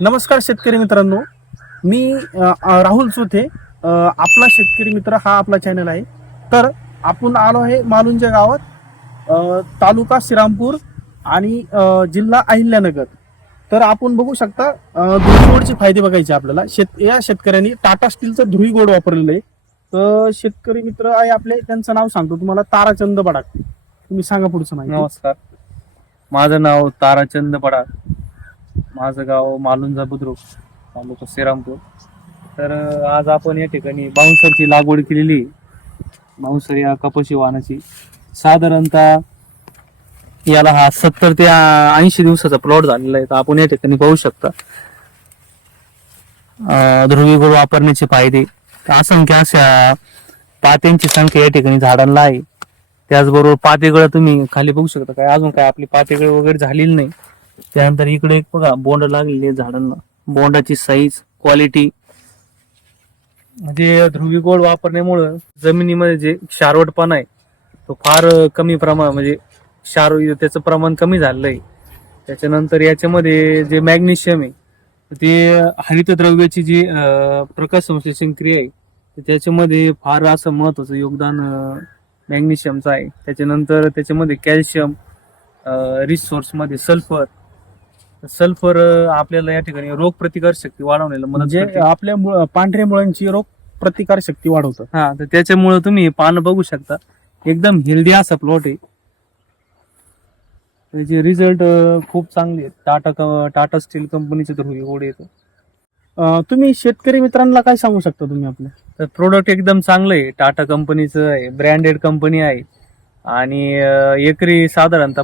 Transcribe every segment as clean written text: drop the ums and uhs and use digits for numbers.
नमस्कार शेतकरी मित्रांनो, मी राहुल चोथे. आपला शेतकरी मित्र हा आपला चॅनल आहे. तर आपण आलो आहे मालुंजा गावात, तालुका श्रीरामपूर आणि जिल्हा अहिल्यानगर. तर आपण बघू शकता धुळी गोडचे फायदे बघायचे आपल्याला. या शेतकऱ्यांनी टाटा स्टीलचं धुळी गोड वापरलेलं आहे. तर शेतकरी मित्र आहे आपले, त्यांचं नाव सांगतो तुम्हाला, ताराचंद बडाक. तुम्ही सांगा पुढचं माहिती. नमस्कार, माझं नाव ताराचंद पडाळ. माझं गाव मालुंजा बुद्रुक, तालुका श्रीरामपूर. तर आज आपण या ठिकाणी बाउन्सरची लागवड केलेली आहे. बाउन्सर या कपाशी वाहनाची साधारणतः याला हा 70 ते 80 दिवसाचा प्लॉट झालेला आहे. तर आपण या ठिकाणी पाहू शकता ध्रुवी गोड वापरण्याचे फायदे. असंख्य अशा पात्यांची संख्या या ठिकाणी झाडांना आहे. त्याचबरोबर पातेगळ तुम्ही खाली बघू शकता. काय अजून काय आपली पातेगळ वगैरे झालेली नाही. त्यानंतर इकडे एक बघा बोंड लागलेली आहे झाडांना. बोंडाची साईज, क्वालिटी, म्हणजे ध्रुवी गोड वापरण्यामुळे जमिनीमध्ये जे क्षारवटपणा आहे तो फार कमी प्रमाण, म्हणजे त्याचं प्रमाण कमी झालेलं आहे. त्याच्यानंतर याच्यामध्ये जे मॅग्नेशियम आहे ते हरितद्रव्याची जी प्रकाश संश्लेषण क्रिया आहे त्याच्यामध्ये फार असं महत्वाचं योगदान मॅग्नेशियमचं आहे. त्याच्यानंतर त्याच्यामध्ये कॅल्शियम, रिसोर्स मध्ये सल्फर आपल्याला या ठिकाणी रोग प्रतिकार शक्ती वाढवण्याला मदत म्हणजे करते. आपल्या पांढऱ्या मुळांची रोग प्रतिकार शक्ती वाढवतं. हा, तर त्याच्यामुळे तुम्ही पानं बघू शकता, एकदम हेल्दी असा प्लॉट आहे. त्याचे रिझल्ट खूप चांगले आहेत. टाटा स्टील कंपनीचे ध्रुवी गोड येतं. तुम्ही शेतकरी मित्रांना काय सांगू शकता तुम्ही आपल्या? तर प्रोडक्ट एकदम चांगलं आहे. टाटा कंपनीचं आहे, ब्रँडेड कंपनी आहे. आणि एकरी साधारणतः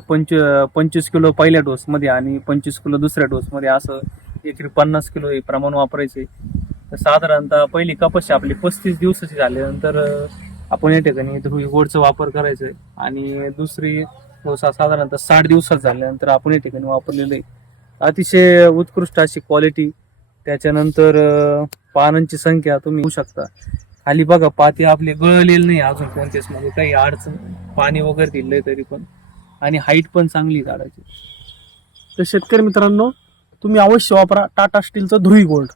25 किलो पहिल्या डोस मध्ये आणि 25 किलो दुसऱ्या डोस मध्ये, असं एकरी 50 किलो हे प्रमाण वापरायचे. तर साधारणतः पहिली कपाशी आपली 35 दिवसाची झाल्यानंतर आपण या ठिकाणी ध्रुवी गोडचा वापर करायचा आहे. आणि दुसरी डोस साधारणतः 60 दिवसात झाल्यानंतर आपण या ठिकाणी वापरलेलं आहे. अतिशय उत्कृष्ट अशी क्वालिटी. त्याच्यानंतर पानांची संख्या तुम्ही होऊ शकता. खाली बघा, पाती आपले गळलेले नाही अजून कोणतेच, म्हणजे काही अडचण, पाणी वगैरे दिलंय तरी पण, आणि हाईट पण चांगली झाडाची. तर शेतकरी मित्रांनो, तुम्ही अवश्य वापरा टाटा स्टीलचं ध्रुवी गोल्ड.